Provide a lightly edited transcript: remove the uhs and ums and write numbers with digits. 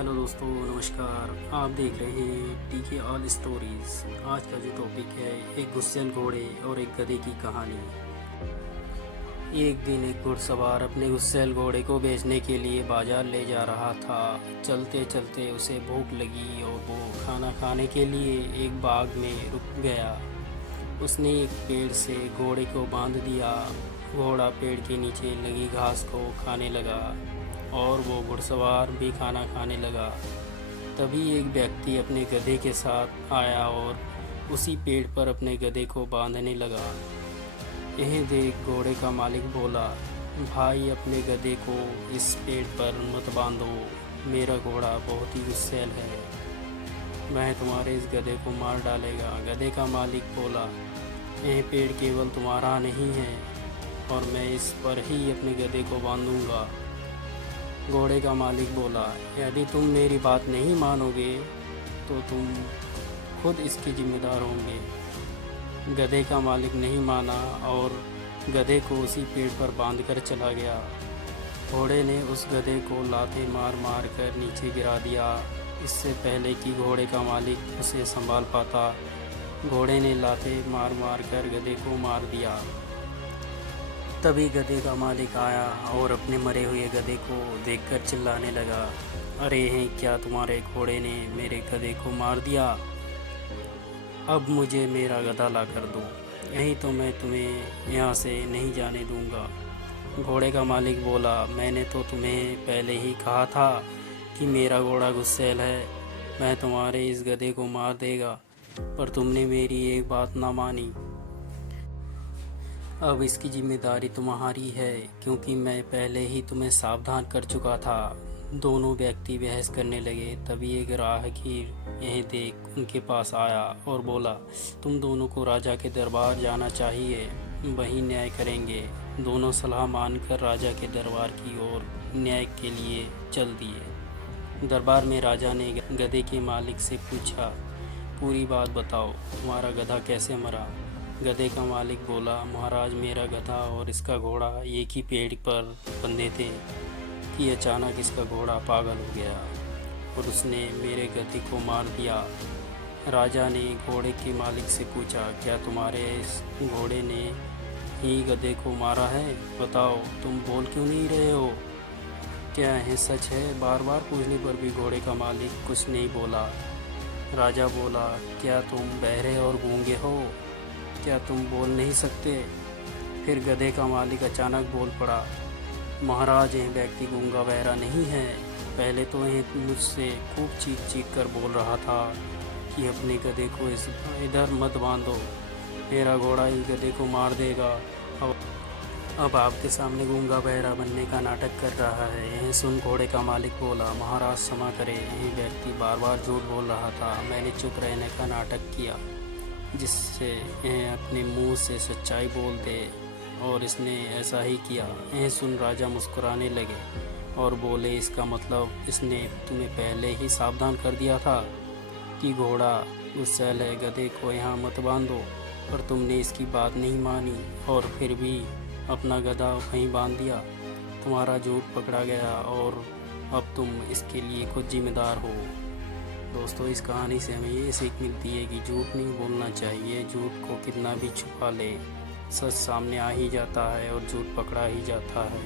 Hello दोस्तों, नमस्कार। आप देख रहे हैं टीके ऑल स्टोरीज। आज का जो टॉपिक है, एक गुस्सैल घोड़े और एक गधे की कहानी। एक दिन एक घुड़सवार अपने गुस्सैल घोड़े को बेचने के लिए बाजार ले जा रहा था। चलते चलते उसे भूख लगी और वो खाना खाने के लिए एक बाग में रुक गया। उसने एक पेड़ से घोड़े को बांध दिया। घोड़ा पेड़ के नीचे लगी घास को खाने लगा और वो घुड़सवार भी खाना खाने लगा। तभी एक व्यक्ति अपने गधे के साथ आया और उसी पेड़ पर अपने गधे को बांधने लगा। यह देख घोड़े का मालिक बोला, भाई अपने गधे को इस पेड़ पर मत बांधो, मेरा घोड़ा बहुत ही गुस्सैल है, वह तुम्हारे इस गधे को मार डालेगा। गधे का मालिक बोला, यह पेड़ केवल तुम्हारा नहीं है और मैं इस पर ही अपने गधे को बांधूंगा। घोड़े का मालिक बोला, यदि तुम मेरी बात नहीं मानोगे तो तुम खुद इसके जिम्मेदार होंगे। गधे का मालिक नहीं माना और गधे को उसी पेड़ पर बांधकर चला गया। घोड़े ने उस गधे को लाते मार मार कर नीचे गिरा दिया, इससे पहले कि घोड़े का मालिक उसे संभाल पाता। घोड़े ने लाते मार मार कर गधे को मार दिया। तभी गधे का मालिक आया और अपने मरे हुए गधे को देखकर चिल्लाने लगा, अरे क्या तुम्हारे घोड़े ने मेरे गधे को मार दिया? अब मुझे मेरा गधा ला कर दो, यहीं तो मैं तुम्हें यहाँ से नहीं जाने दूंगा। घोड़े का मालिक बोला, मैंने तो तुम्हें पहले ही कहा था कि मेरा घोड़ा गुस्सैल है, मैं तुम्हारे इस गधे को मार देगा, पर तुमने मेरी एक बात ना मानी। अब इसकी जिम्मेदारी तुम्हारी है, क्योंकि मैं पहले ही तुम्हें सावधान कर चुका था। दोनों व्यक्ति बहस करने लगे। तभी एक राहगीर यह देख उनके पास आया और बोला, तुम दोनों को राजा के दरबार जाना चाहिए, वहीं न्याय करेंगे। दोनों सलाह मानकर राजा के दरबार की ओर न्याय के लिए चल दिए। दरबार में राजा ने गधे के मालिक से पूछा, पूरी बात बताओ, तुम्हारा गधा कैसे मरा? गधे का मालिक बोला, महाराज मेरा गधा और इसका घोड़ा एक ही पेड़ पर बंधे थे कि अचानक इसका घोड़ा पागल हो गया और उसने मेरे गधे को मार दिया। राजा ने घोड़े के मालिक से पूछा, क्या तुम्हारे इस घोड़े ने ही गधे को मारा है? बताओ, तुम बोल क्यों नहीं रहे हो? क्या यह सच है? बार बार पूछने पर भी घोड़े का मालिक कुछ नहीं बोला। राजा बोला, क्या तुम बहरे और गूंगे हो? क्या तुम बोल नहीं सकते? फिर गधे का मालिक अचानक बोल पड़ा, महाराज यह व्यक्ति गूंगा बहरा नहीं है, पहले तो यह मुझसे खूब चीख चीख कर बोल रहा था कि अपने गधे को इधर मत बांधो, मेरा घोड़ा इस गधे को मार देगा। अब आपके सामने गूंगा बहरा बनने का नाटक कर रहा है। यह सुन घोड़े का मालिक बोला, महाराज क्षमा करें, यह व्यक्ति बार बार झूठ बोल रहा था, मैंने चुप रहने का नाटक किया जिससे यह अपने मुंह से सच्चाई बोल दे, और इसने ऐसा ही किया। यह सुन राजा मुस्कुराने लगे और बोले, इसका मतलब इसने तुम्हें पहले ही सावधान कर दिया था कि घोड़ा गुस्सैल है, गधे को यहाँ मत बांधो, पर तुमने इसकी बात नहीं मानी और फिर भी अपना गधा वहीं बांध दिया। तुम्हारा झूठ पकड़ा गया और अब तुम इसके लिए खुद जिम्मेदार हो। दोस्तों, इस कहानी से हमें ये सीख मिलती है कि झूठ नहीं बोलना चाहिए। झूठ को कितना भी छुपा ले, सच सामने आ ही जाता है और झूठ पकड़ा ही जाता है।